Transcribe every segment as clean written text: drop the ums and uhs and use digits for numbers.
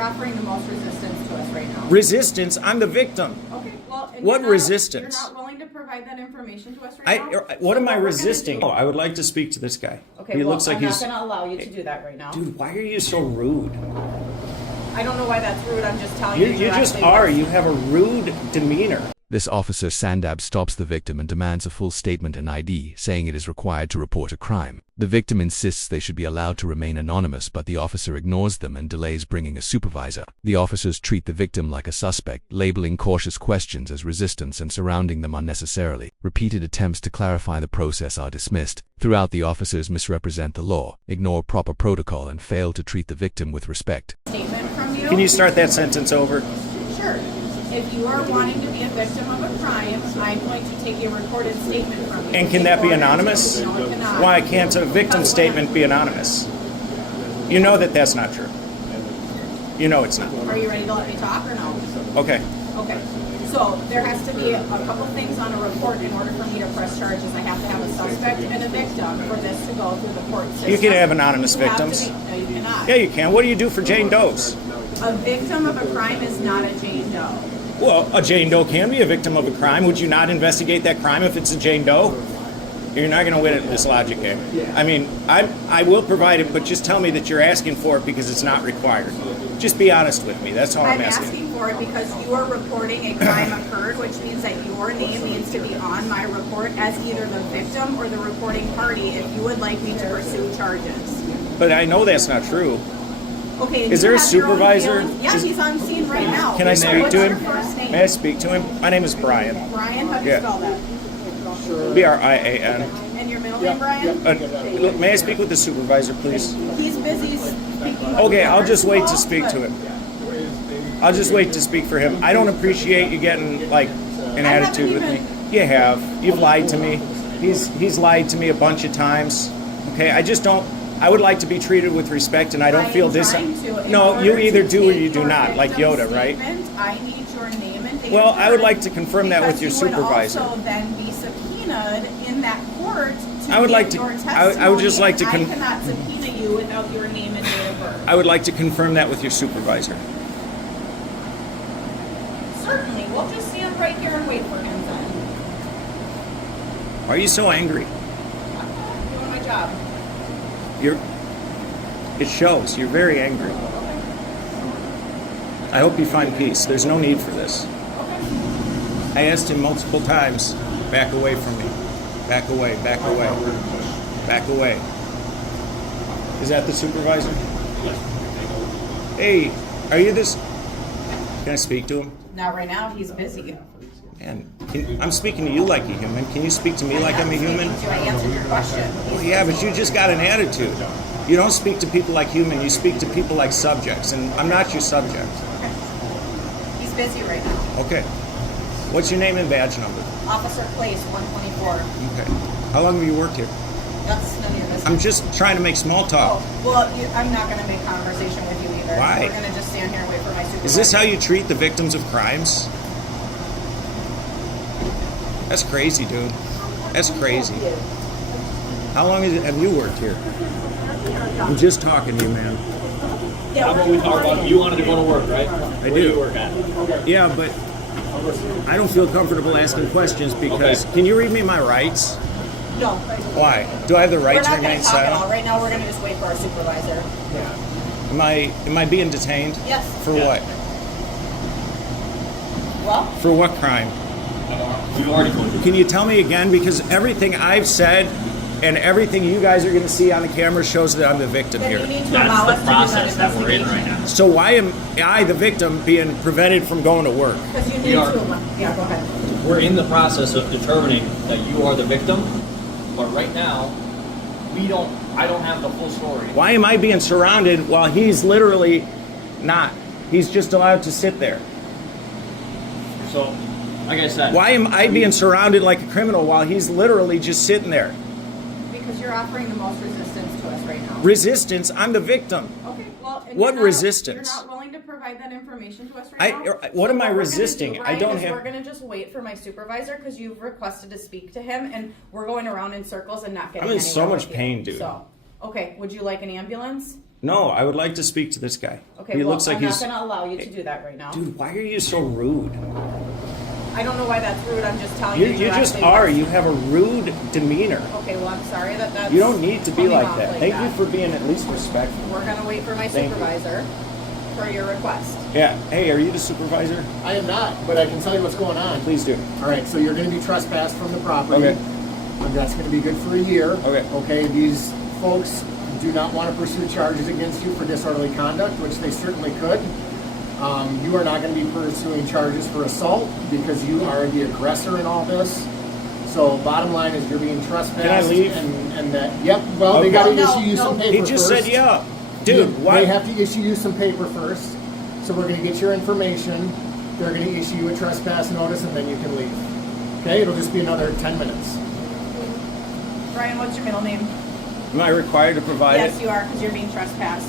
offering the most resistance to us right now. Resistance? I'm the victim. Okay, well, and What you're not- resistance? You're not willing to provide that information to us right now? What So am I we're gonna resisting? do- Oh, I would like to speak to this guy. Okay, He well, looks like I'm he's. not gonna allow you to do that right now. Dude, why are you so rude? I don't know why that's rude, I'm just telling you. You just directly are. what's- You have a rude demeanor. This officer Sandab stops the victim and demands a full statement and ID, saying it is required to report a crime. The victim insists they should be allowed to remain anonymous, but the officer ignores them and delays bringing a supervisor. The officers treat the victim like a suspect, labeling cautious questions as resistance and surrounding them unnecessarily. Repeated attempts to clarify the process are dismissed. Throughout, the officers misrepresent the law, ignore proper protocol, and fail to treat the victim with respect. Statement from you? Can you start that sentence over? Sure. If you are wanting to be a victim of a crime, I'm going to take a recorded statement from you. And can that be anonymous? No, it cannot. Why can't a victim statement be anonymous? You know that that's not true. You know it's not. Are you ready to let me talk or no? Okay. Okay. So there has to be a couple things on a report in order for me to press charges. I have to have a suspect and a victim for this to go through the court system. You can have anonymous You have to victims. be- no, you cannot. Yeah, you can. What do you do for Jane Does? A victim of a crime is not a Jane Doe. Well, a Jane Doe can be a victim of a crime. Would you not investigate that crime if it's a Jane Doe? You're not going to win at this logic game. I mean, I will provide it, but just tell me that you're asking for it because it's not required. Just be honest with me. That's all I'm I'm asking. asking for it because you are reporting a crime occurred, which means that your name needs to be on my report as either the victim or the reporting party if you would like me to pursue charges. But I know that's not true. Okay. and Is you there a have your own supervisor? feelings. Yeah, he's on scene right now. Can I So speak what's to your him? first name? May I speak to him? My name is Brian. Brian, how do you Yeah. spell that? Brian. And your middle name, Brian? May I speak with the supervisor, please? He's busy speaking. Okay, I'll just wait to speak to him. I'll just wait to speak for him. I don't appreciate you getting like an I haven't attitude with me. even- You have. You've lied to me. He's lied to me a bunch of times. Okay, I just don't. I would like to be treated with respect, and I don't feel this. No, you either do or you do not, like Yoda, right? I need your name and date. Well, of I would birth like to confirm that with your because you would supervisor. also then be subpoenaed in that court to I would give like to- your I would just testimony, like to and con- I cannot subpoena you without your name and date of birth. I would like to confirm that with your supervisor. Certainly, we'll just stand right here and wait for him then. Why are you so angry? I'm doing my job. It shows. You're very angry. I hope you find peace. There's no need for this. I asked him multiple times, back away from me. Back away, back away. Back away. Is that the supervisor? Hey, are you this? Can I speak to him? Not right now, he's busy. Man, I'm speaking to you like a human. Can you speak to me like I'm a human? I answered your question. Well, yeah, but you just got an attitude. You don't speak to people like human, you speak to people like subjects, and I'm not your subject. He's busy right now. Okay. What's your name and badge number? Officer Place, 124. Okay. How long have you worked here? That's none of your business. I'm just trying to make small talk. Oh, well, I'm not going to make conversation with you either. Why? We're going to just stand here and wait for my supervisor. Is this how you treat the victims of crimes? That's crazy, dude. That's crazy. How long have you worked here? I'm just talking to you, man. How about we talk about you wanted to go to work, right? I Where do. you work at? Yeah, but I don't feel comfortable asking questions because Okay. can you read me my rights? No. Why? Do I have the We're right to not going remain to talk at all. silent? Right now, we're going to just wait for our supervisor. Am I being detained? Yes. For what? Well, For what crime? We've already told you. Can you tell me again? Because everything I've said and everything you guys are going to see on the camera shows that I'm the victim then you here. need to allow That's us the to process do that that we're in investigation. right now. So why am I, the victim, being prevented from going to work? Because you We need are- to allow. Yeah, go ahead. We're in the process of determining that you are the victim, but right now, I don't have the full story. Why am I being surrounded while he's literally not? He's just allowed to sit there. So, like I said, Why am I being surrounded like a criminal while he's literally just sitting there? Because you're offering the most resistance to us right now. Resistance? I'm the victim. Okay, well, and What you're not- resistance? You're not willing to provide that information to us right now. What am I we're gonna resisting? do, I don't Brian, is have- We're going to just wait for my supervisor because you've requested to speak to him, and we're going around in circles and not getting I'm in so anywhere much with you. pain, dude. So, okay, would you like an ambulance? No, I would like to speak to this guy. Okay, He well, looks like I'm he's. not gonna allow you to do that right now. Dude, why are you so rude? I don't know why that's rude, I'm just telling you. You just directly are. what's- You have a rude demeanor. Okay, well, I'm sorry that's. You don't need to be coming like off that. Thank you that. for being at least respectful. We're gonna wait for my Thank you. supervisor for your request. Yeah. Hey, are you the supervisor? I am not, but I can tell you what's going on. Please do. All right, so you're going to be trespassed from the property. Okay. And that's going to be good for a year. Okay. Okay, these folks do not want to pursue charges against you for disorderly conduct, which they certainly could. You are not going to be pursuing charges for assault because you are the aggressor in all this. So bottom line is you're being trespassed. Can I leave? And that, yep, well, Okay. they got to No, issue you no. some paper He just first. said yeah. Dude, why? They have to issue you some paper first. So we're going to get your information. They're going to issue you a trespass notice, and then you can leave. Okay? It'll just be another 10 minutes. Brian, what's your middle name? Am I required to provide Yes, it? you are, because you're being trespassed.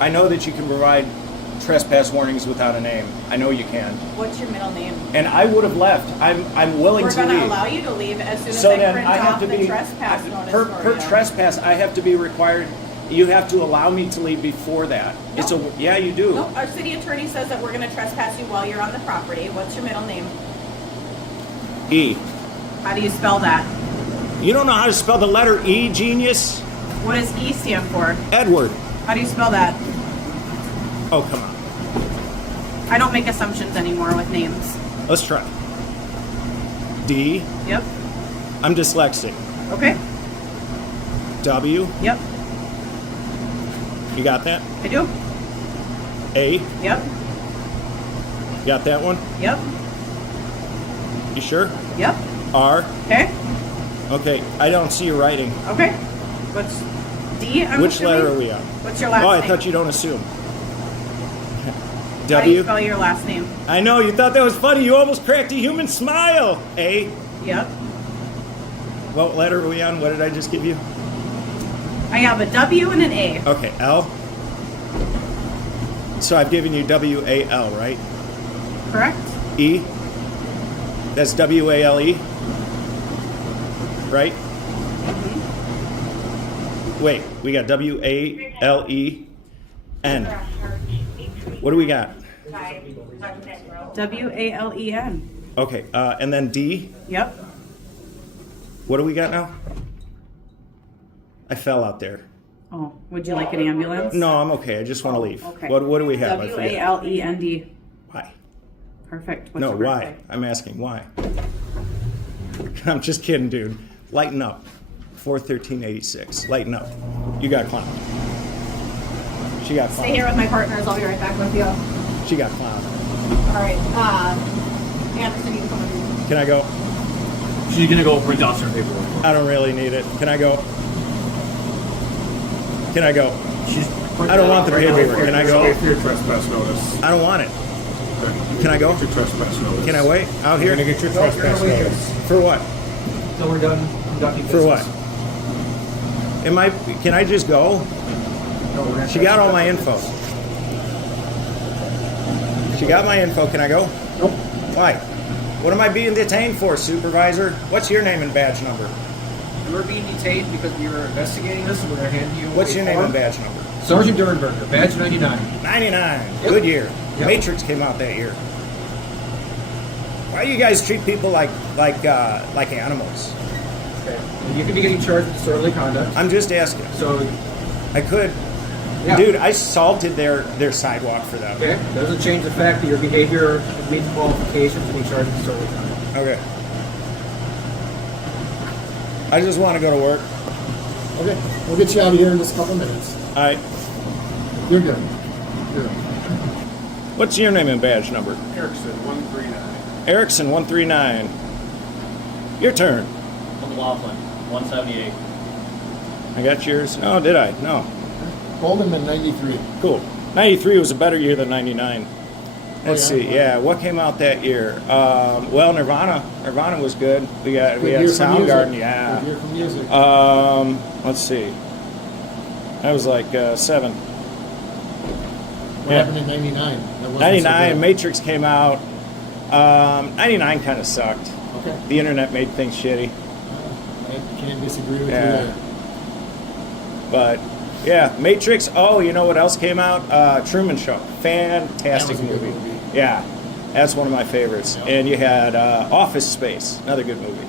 I know that you can provide trespass warnings without a name. I know you can. What's your middle name? And I would have left. I'm willing We're to gonna leave. allow you to leave as soon as So I then print I have off to the be trespass notice per for you. trespass. I have to be required. You have to allow me to leave before that. It's a No. yeah, you do. No, our city attorney says that we're gonna trespass you while you're on the property. What's your middle name? E. How do you spell that? You don't know how to spell the letter E, genius? What does E stand for? Edward. How do you spell that? Oh, come on. I don't make assumptions anymore with names. Let's try. D. Yep. I'm dyslexic. Okay. W. Yep. You got that? I do. A. Yep. You got that one? Yep. You sure? Yep. R. Okay. Okay. I don't see your writing. Okay. What's D? I'm Which assuming? letter are we on? What's your last Oh, name? I thought you don't assume. How do you W. spell your last name? I know, you thought that was funny. You almost cracked a human smile. A. Yep. What letter are we on? What did I just give you? I have a W and an A. Okay, L. So I've given you W-A-L, right? Correct? E. That's W-A-L-E. Right? Wait, we got W-A-L-E-N. What do we got? W-A-L-E-N. Okay, and then D. Yep. What do we got now? I fell out there. Oh, would you like an ambulance? No, I'm okay. I just want to leave. Okay. What do we have? I forget. W-A-L-E-N-D. Why? Perfect. What's No, your why? birthday? I'm asking why. I'm just kidding, dude. Lighten up. 4/13/86. Lighten up. You got clown. She got Stay here clown. with my partners. I'll be right back with you. All She got clown. right. Anderson, you can come with me. Can I go? She's gonna go print out some paperwork. I don't really need it. Can I go? Can I go? I don't want the paperwork. Can I go? Wait for your trespass notice. I don't want it. Can I go? Get your trespass notice. Can I wait out here? You're gonna get your trespass notice. For what? So we're done conducting For what? Am I? Can I just go? She got all my info. She got my info. Can I go? Nope. Why? What am I being detained for, supervisor? What's your name and badge number? You were being detained because we were investigating this and we're going to hand you What's a your name form. and badge number? Sergeant Durenberger, badge 99. 99. Yep. Good year. Yep. Matrix came out that year. Why do you guys treat people like animals? Okay. And you could be getting charged with disorderly conduct. I'm just asking. So, I could. yeah. Dude, I salted their sidewalk for them. Okay. That doesn't change the fact that your behavior meets qualifications to be charged with disorderly conduct. Okay. I just want to go to work. Okay, we'll get you out of here in just a couple minutes. All right. You're good. You're good. What's your name and badge number? Erickson, 139. Erickson 139. Your turn. McLaughlin, 178. I got yours. No, did I? No. Goldman 93. Cool. 93 was a better year than 99. Let's Oh, yeah? see. Yeah, what came out that year? Well, Nirvana. Nirvana was good. We Good had year for Soundgarden. music. Yeah. Good year for music. Let's see. That was like 7. What yeah. happened in 99? That wasn't so 99. good. Matrix came out. 99 kind of sucked. Okay. The internet made things shitty. I can't disagree with Yeah. you there. But Yeah, Matrix. Oh, you know what else came out? Truman Show. Fantastic That was a good movie. movie. Yeah, that's one of my favorites. And you had Office Space, another good movie.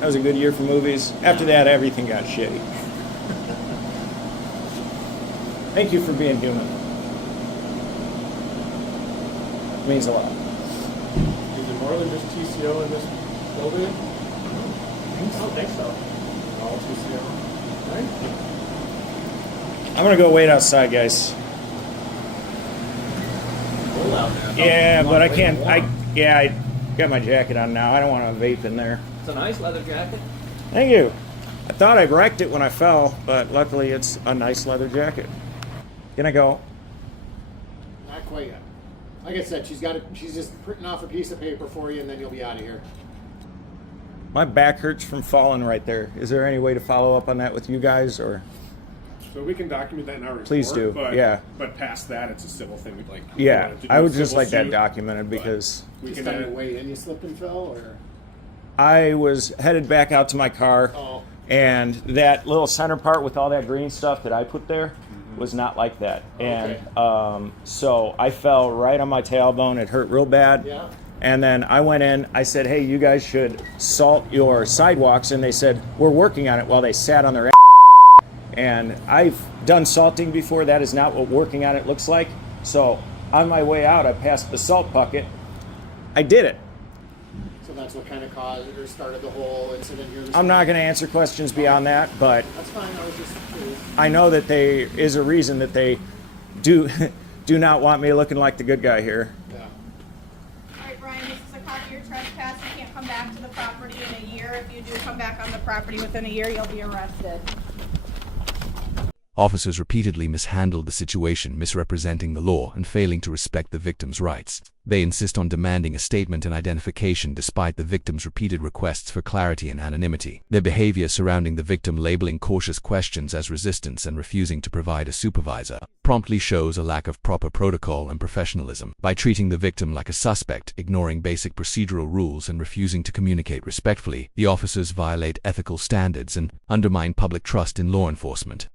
That was a good year for movies. After that, everything got shitty. Thank you for being human. It means a lot. Is there more than just TCO in this building? I don't think so. All TCO. Right? I'm gonna go wait outside, guys. Cold out there. Yeah, You but I wanna can't. wait warm. I got my jacket on now. I don't want to vape in there. It's a nice leather jacket. Thank you. I thought I wrecked it when I fell, but luckily it's a nice leather jacket. Can I go? Not quite yet. Like I said, she's just printing off a piece of paper for you, and then you'll be out of here. My back hurts from falling right there. Is there any way to follow up on that with you guys, or? So we can document that in our report. Please do, But, yeah. But past that, it's a civil thing. We'd like. Yeah, to do I would a just civil like that suit, documented but because we Just can on your add- way in, you slipped and fell, or? I was headed back out to my car, Oh. and that little center part with all that green stuff that I put there was not like that. And so I fell right on my tailbone. It hurt real bad. Yeah. And then I went in, I said, hey, you guys should salt your sidewalks. And they said, we're working on it, while they sat on their ass. And I've done salting before. That is not what working on it looks like. So on my way out, I passed the salt bucket. I did it. So that's what kind of caused or started the whole incident here. I'm not going to answer questions beyond that, but That's fine. I was just curious. I know that there is a reason that they do do not want me looking like the good guy here. Yeah. All right, Brian, this is a copy of your trespass. You can't come back to the property in a year. If you do come back on the property within a year, you'll be arrested. Officers repeatedly mishandled the situation, misrepresenting the law and failing to respect the victim's rights. They insist on demanding a statement and identification despite the victim's repeated requests for clarity and anonymity. Their behavior surrounding the victim labeling cautious questions as resistance and refusing to provide a supervisor promptly shows a lack of proper protocol and professionalism. By treating the victim like a suspect, ignoring basic procedural rules, and refusing to communicate respectfully, the officers violate ethical standards and undermine public trust in law enforcement.